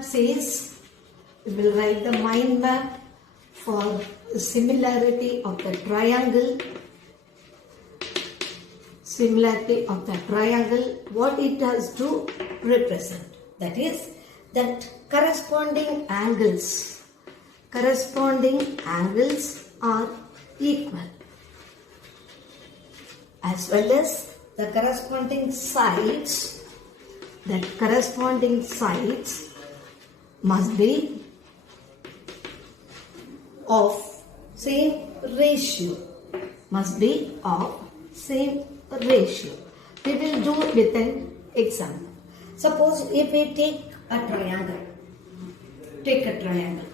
map says, we will write the mind map for similarity of the triangle. Similarity of the triangle, what it has to represent. That is, that corresponding angles are equal, as well as the corresponding sides, must be of same ratio. We will do with an example. Suppose if we take a triangle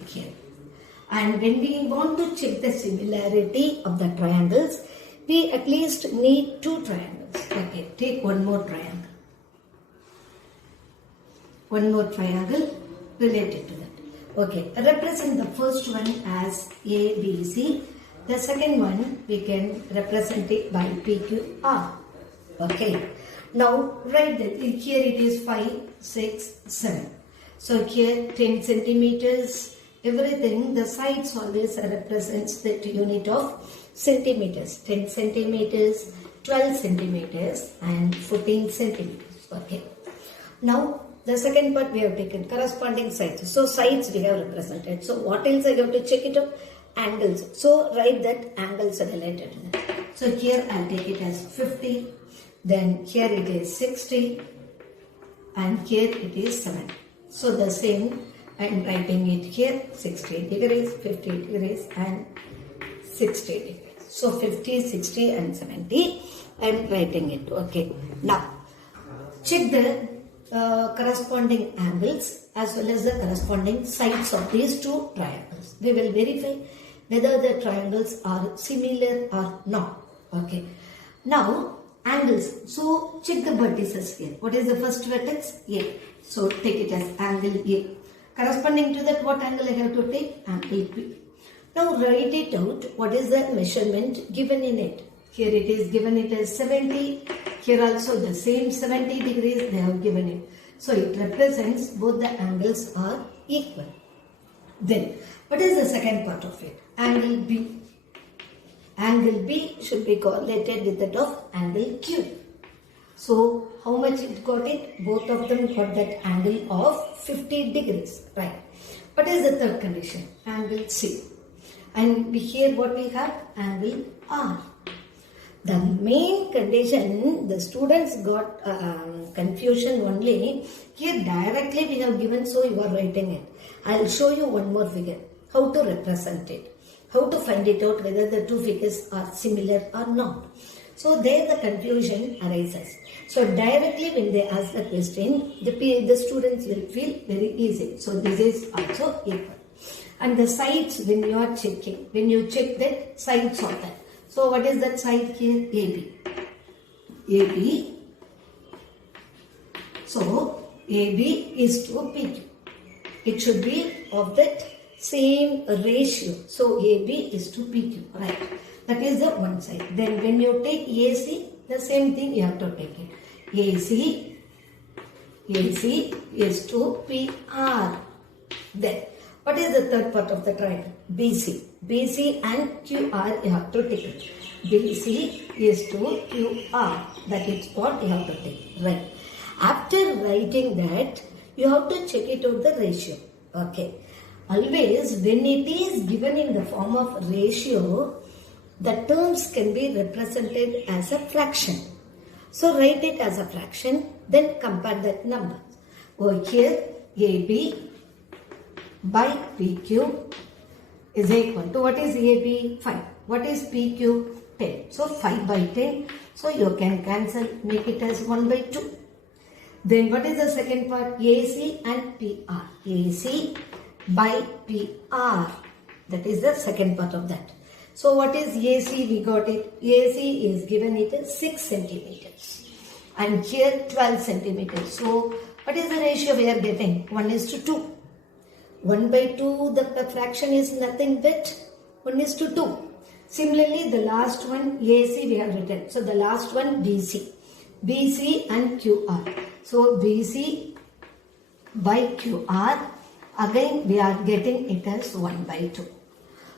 here, and when we want to check the similarity of the triangles, we at least need two triangles. Okay, take one more triangle related to that. Okay, represent the first one as ABC. The second one we can represent it by PQR. Okay. Now write that here it is 5, 6, 7. So here 10 centimeters. Everything, the sides always represents the unit of centimeters. 10 centimeters, 12 centimeters and 14 centimeters. Okay. Now the second part we have taken corresponding sides. So sides we have represented. So what else I have to check it out? Angles. So write that angles are related to that. So here I'll take it as 50. Then here it is 60. And here it is 7. So the same, I am writing it here 60 degrees, 50 degrees and 60 degrees. So 50, 60 and 70 I am writing it. Okay. Now check the corresponding angles as well as the corresponding sides of these two triangles. We will verify whether the triangles are similar or not. Okay. Now angles. So check the vertices here. What is the first vertex? A. So take it as angle A. Corresponding to that, what angle I have to take? Angle B. Now write it out. What is the measurement given in it? Here it is given it as 70. Here also the same 70 degrees they have given it. So it represents both the angles are equal. Then what is the second part of it? Angle B. Angle B should be correlated with that of angle Q. So how much it got it? Both of them got that angle of 50 degrees. Right. What is the third condition? Angle C. And here what we have? Angle R. The main condition, the students got confusion only. Here directly we have given, so you are writing it. I will show you one more figure. How to represent it. How to find it out whether the two figures are similar or not. So there the confusion arises. So directly when they ask the question, the students will feel very easy. So this is also equal. And the sides when you are checking, when you check the sides of that. So what is that side here? AB. AB. So AB is to PQ. It should be of that same ratio. So AB is to PQ. Right. That is the one side. Then when you take AC, the same thing you have to take it. AC is to PR. Then what is the third part of the triangle? BC. BC and QR you have to take it. BC is to QR. That is what you have to take. Right. After writing that, you have to check it out the ratio. Okay. Always when it is given in the form of ratio, the terms can be represented as a fraction. So write it as a fraction, then compare that number. Over here, AB by PQ is equal to, what is AB? 5. What is PQ? 10. So 5 by 10. So you can cancel, make it as 1 by 2. Then what is the second part? AC and PR. AC by PR. That is the second part of that. So what is AC? We got it. AC is given it as 6 centimeters. And here 12 centimeters. So what is the ratio we are getting? 1:2. 1 by 2, the fraction is nothing but 1:2. Similarly, the last one AC we have written. So the last one BC. BC and QR. So BC by QR Again, we are getting it as 1 by 2.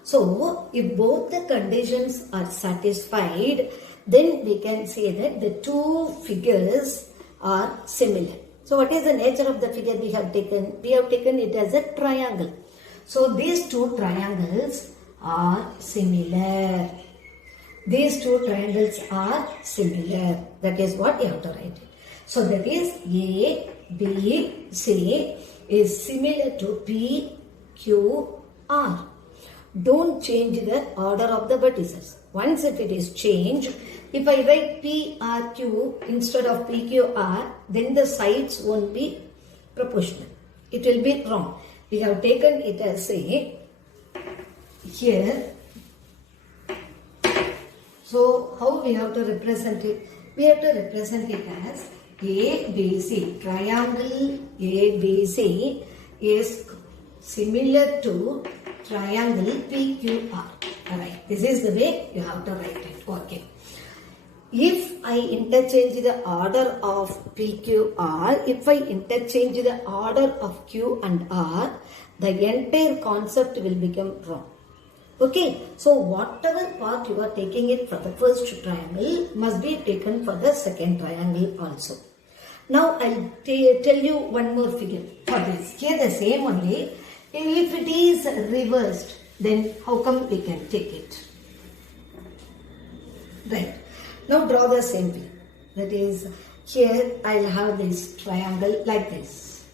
So, if both the conditions are satisfied, then we can say that the two figures are similar. So, what is the nature of the figure we have taken? We have taken it as a triangle. So, these two triangles are similar. These two triangles are similar. That is what you have to write. So, that is A, B, C is similar to P, Q, R. Don't change the order of the vertices. Once if it is changed, if I write P, R, Q instead of P, Q, R, then the sides won't be proportional. It will be wrong. We have taken it as say here. So how we have to represent it? We have to represent it as ABC. Triangle ABC is similar to triangle PQR. Alright, this is the way you have to write it. Okay. If I interchange the order of PQR, if I interchange the order of Q and R, the entire concept will become wrong. Okay, so whatever part you are taking it for the first triangle must be taken for the second triangle also. Now I'll tell you one more figure for this. Here the same only. If it is reversed, then how come we can take it? Right. Now draw the same thing. That is, here I will have this triangle like this.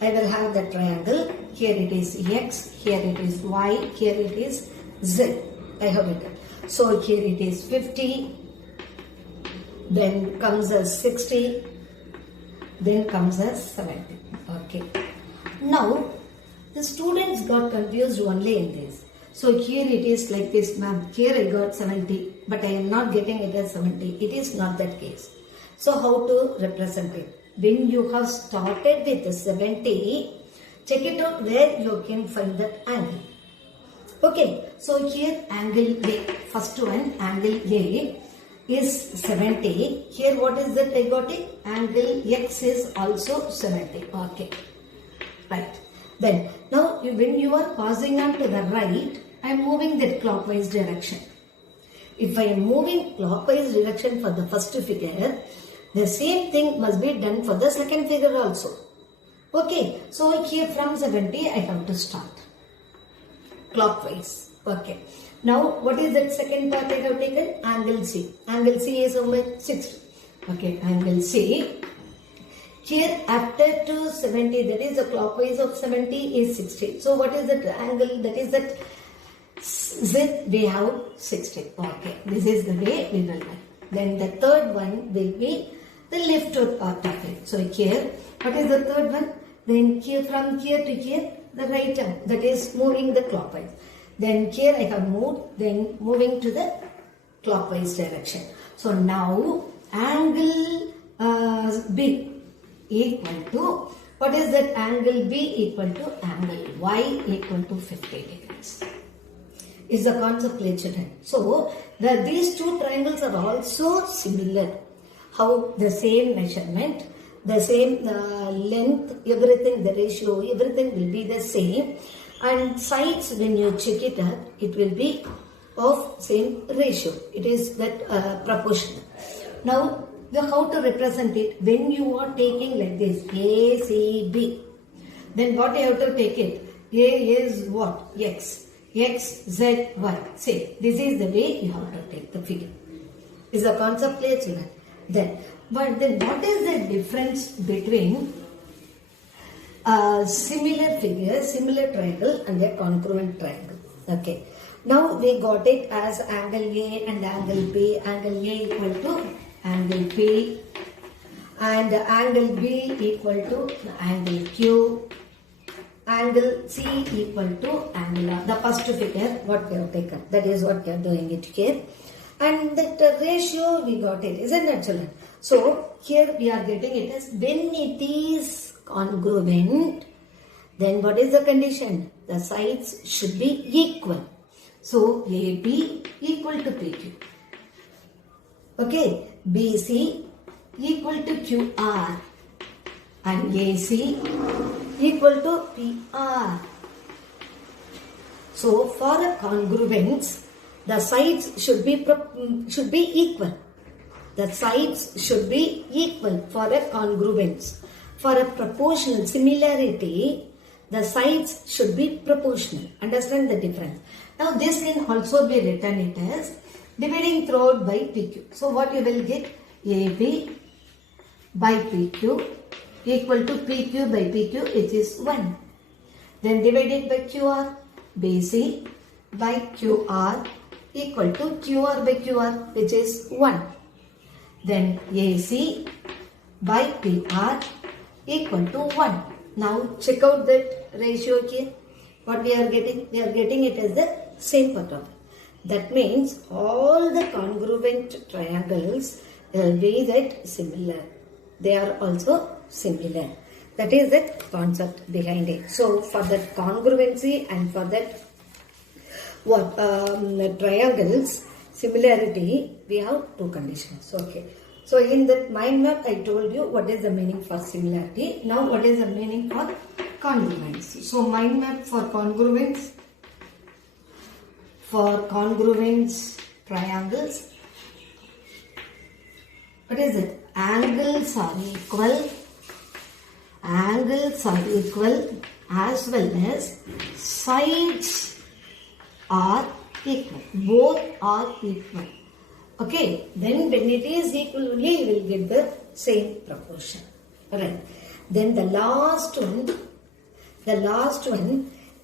I will have the triangle. Here it is X, here it is Y, here it is Z. I have written. So here it is 50, then comes as 60, then comes as 70. Okay. Now, the students got confused only in this. So here it is like this, ma'am. Here I got 70, but I am not getting it as 70. It is not that case. So how to represent it? When you have started with 70, check it out where you can find that angle. Okay, so here angle A, first one angle A is 70. Here what is that I got it? Angle X is also 70. Okay. Right. Then, now when you are passing on to the right, I am moving that clockwise direction. If I am moving clockwise direction for the first figure, the same thing must be done for the second figure also. Okay. So, here from 70, I have to start. Clockwise. Okay. Now, what is that second part I have taken? Angle C. Angle C is how much? 60. Okay. Angle C. Here after 270, that is the clockwise of 70 is 60. So what is that angle? That is that Z we have 60. Okay, this is the way we will write. Then the third one will be the left part of it. So here, what is the third one? Then here from here to here, the right arm, that is moving the clockwise. Then here I have moved, then moving to the clockwise direction. So now angle B equal to, what is that angle B equal to? Angle Y equal to 50 degrees. Is the concept clear, children? So, these two triangles are also similar. How the same measurement, the same length, everything, the ratio, everything will be the same. And sides, when you check it out, it will be of same ratio. It is that proportional. Now, how to represent it? When you are taking like this, A, C, B, then what you have to take it? A is what? X. X, Z, Y. See, this is the way you have to take the figure. Is the concept clear, children? Then, but then what is the difference between a similar figure, similar triangle and a congruent triangle? Okay. Now we got it as angle A and angle B. Angle A equal to angle P and angle B equal to angle Q, angle C equal to angle R. The first figure what we have taken, that is what we are doing it here, and that ratio we got it, isn't it, children? So here we are getting it as when it is congruent, then what is the condition? The sides should be equal. So AB equal to PQ. Okay, BC equal to QR and AC equal to PR. So for a congruence, the sides should be equal. The sides should be equal for a congruence. For a proportional similarity, the sides should be proportional. Understand the difference? Now this can also be written it as dividing throughout by PQ. So what you will get? AB by PQ equal to PQ by PQ, which is 1. Then divided by QR, BC by QR equal to QR by QR, which is 1. Then AC by PR equal to 1. Now check out that ratio here. What we are getting? We are getting it as the same part of it. That means all the congruent triangles will be that similar. They are also similar. That is the concept behind it. So for that congruency and for that triangles similarity, we have two conditions. Okay. So in that mind map, I told you what is the meaning for similarity. Now what is the meaning for congruence? So mind map for congruence. For congruence triangles, what is it? Angles are equal. Angles are equal as well as sides are equal. Both are equal. Okay, then when it is equal only, you will get the same proportion. Alright. Then the last one,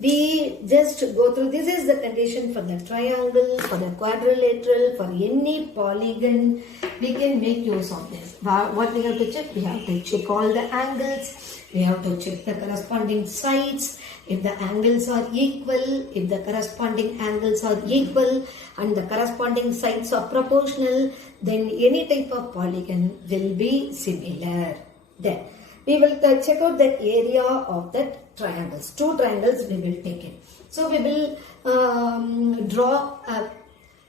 we just go through. This is the condition for the triangle, for the quadrilateral, for any polygon. We can make use of this. What we have to check? We have to check all the angles. We have to check the corresponding sides. If the angles are equal, if the corresponding angles are equal and the corresponding sides are proportional, then any type of polygon will be similar. Then we will check out the area of that triangles. Two triangles we will take it. So we will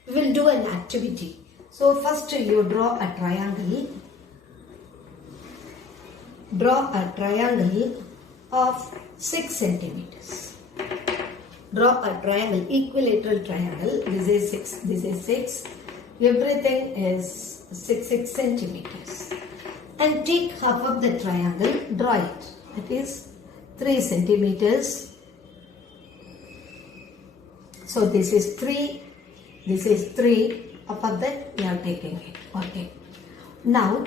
we will do an activity. So first you draw a triangle. Draw a triangle of 6 centimeters. Draw a triangle, equilateral triangle. This is 6, this is 6. Everything is 6 centimeters. And take half of the triangle, draw it. That is 3 centimeters. So this is 3, this is 3. Above that we are taking it. Okay. Now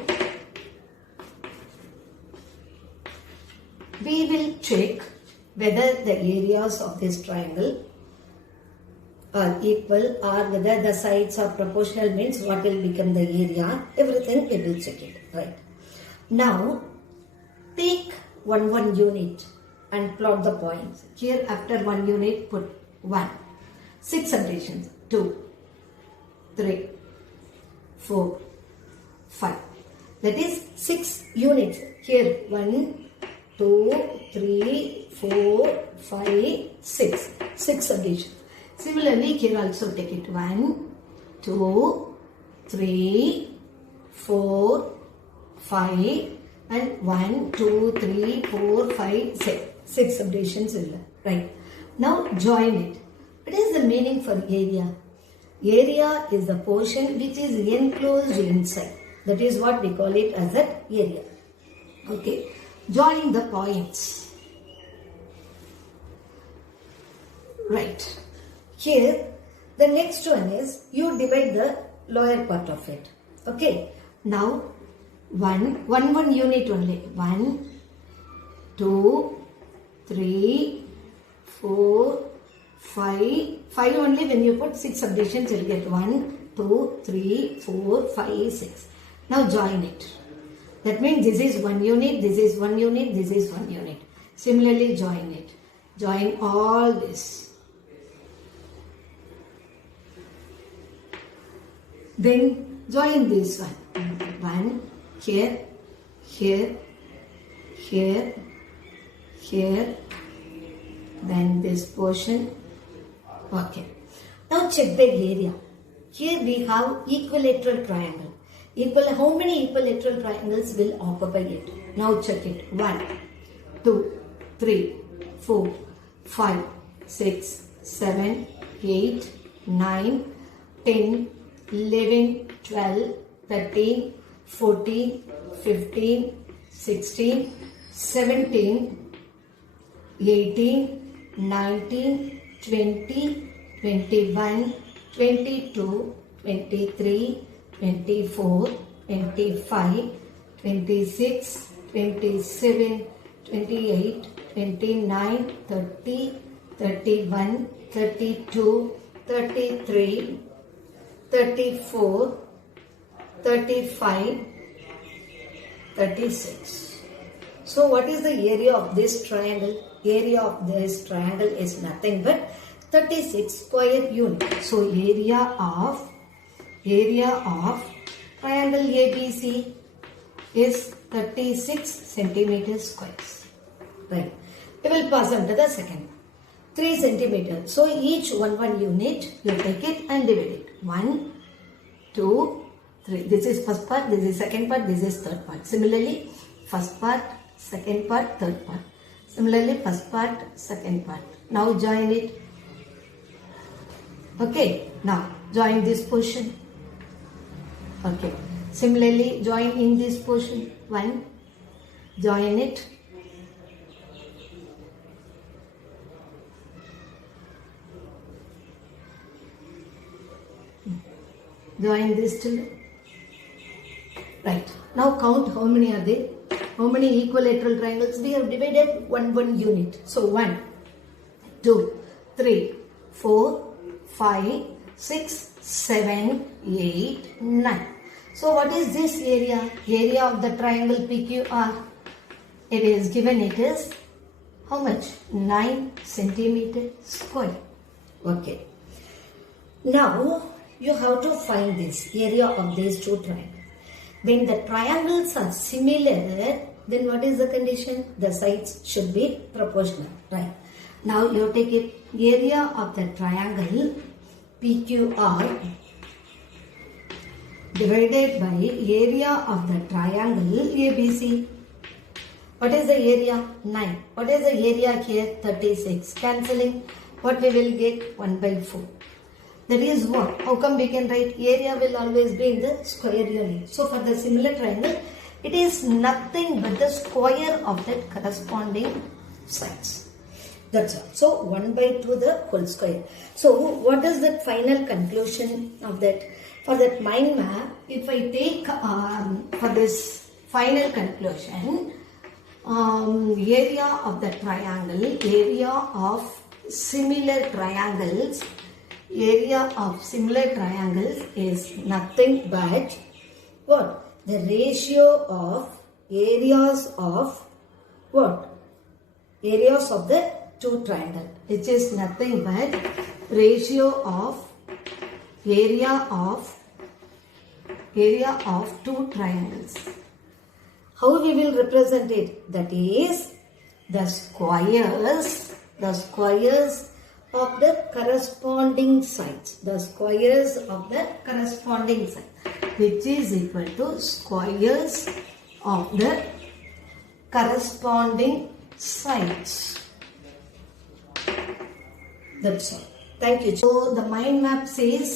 we will check whether the areas of this triangle are equal or whether the sides are proportional, means what will become the area. Everything we will check it. Right. Now take 1 unit and plot the points. Here after 1 unit put 1. 6 subdivisions. 2, 3, 4, 5. That is 6 units. Here 1, 2, 3, 4, 5, 6. 6 subdivisions. Similarly, here also take it 1, 2, 3, 4, 5 and 1, 2, 3, 4, 5, 6. 6 subdivisions. Right. Now join it. What is the meaning for area? Area is the portion which is enclosed inside. That is what we call it as an area. Okay. Join the points. Right. Here, the next one is you divide the lower part of it. Okay. Now, 1 unit only. 1, 2, 3, 4, 5. 5 only when you put 6 subdivisions you will get 1, 2, 3, 4, 5, 6. Now join it. That means this is 1 unit, this is 1 unit, this is 1 unit. Similarly join it. Join all this. Then join this one. 1 here, here, here, here. Then this portion. Okay. Now check the area. Here we have equilateral triangle. How many equilateral triangles will occupy it? Now check it. 1, 2, 3, 4, 5, 6, 7, 8, 9, 10, 11, 12, 13, 14, 15, 16, 17, 18, 19, 20, 21, 22, 23, 24, 25, 26, 27, 28, 29, 30, 31, 32, 33, 34, 35, 36. So what is the area of this triangle? Area of this triangle is nothing but 36 square units. So area of triangle ABC is 36 centimeters squares. Right. We will pass on to the second. 3 centimeters. So each one unit you take it and divide it. 1, 2, 3. This is first part, this is second part, this is third part. Similarly, first part, second part, third part. Similarly, first part, second part. Now join it. Okay. Now join this portion. Okay. Similarly, join in this portion. 1. Join it. Join this till. Right. Now count how many are there. How many equilateral triangles? We have divided one unit. So 1, 2, 3, 4, 5, 6, 7, 8, 9. So what is this area? Area of the triangle PQR. It is given, it is how much? 9 centimeter square. Okay. Now you have to find this area of these two triangles. When the triangles are similar, then what is the condition? The sides should be proportional, right? Now you take it, area of the triangle PQR divided by area of the triangle ABC. What is the area? 9. What is the area here? 36. Cancelling. What we will get? 1 by 4. That is what? How come we can write area will always be in the square unit? So for the similar triangle, it is nothing but the square of that corresponding sides. That's all. So 1 by 2 the whole square. So what is the final conclusion of that? For that mind map, if I take for this final conclusion, area of the triangle, area of similar triangles, area of similar triangles is nothing but what? The ratio of areas of what? Areas of the two triangles, which is nothing but ratio of area of two triangles. How we will represent it? That is the squares of the corresponding sides. The squares of the corresponding sides, which is equal to squares of the corresponding sides. That's all. Thank you. So the mind map says